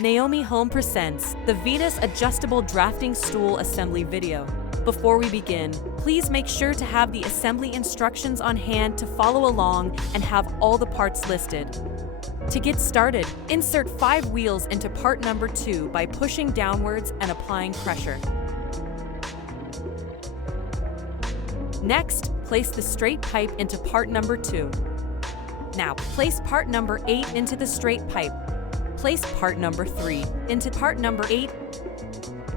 Naomi Home presents the Venus Adjustable Drafting Stool Assembly video. Before we begin, please make sure to have the assembly instructions on hand to follow along and have all the parts listed. To get started, insert 5 wheels into part number 2 by pushing downwards and applying pressure. Next, place the straight pipe into part number 2. Now, place part number 8 into the straight pipe. Place part number 3 into part number 8.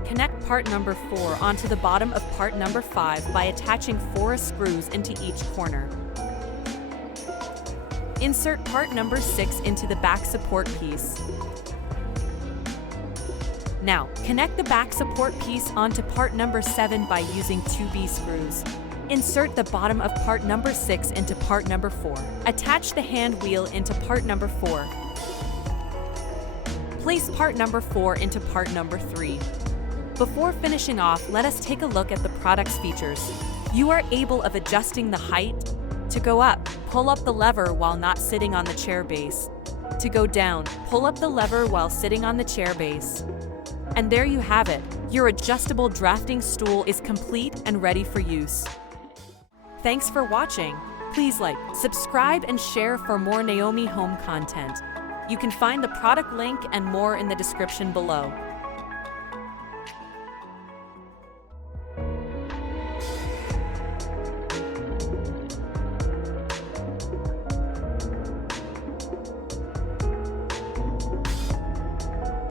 Connect part number 4 onto the bottom of part number 5 by attaching 4 screws into each corner. Insert part number 6 into the back support piece. Now, connect the back support piece onto part number 7 by using 2 B screws. Insert the bottom of part number 6 into part number 4. Attach the hand wheel into part number 4. Place part number 4 into part number 3. Before finishing off, let us take a look at the product's features. You are able of adjusting the height. To go up, pull up the lever while not sitting on the chair base. To go down, pull up the lever while sitting on the chair base. And there you have it. Your adjustable drafting stool is complete and ready for use. Thanks for watching. Please like, subscribe, and share for more Naomi Home content. You can find the product link and more in the description below.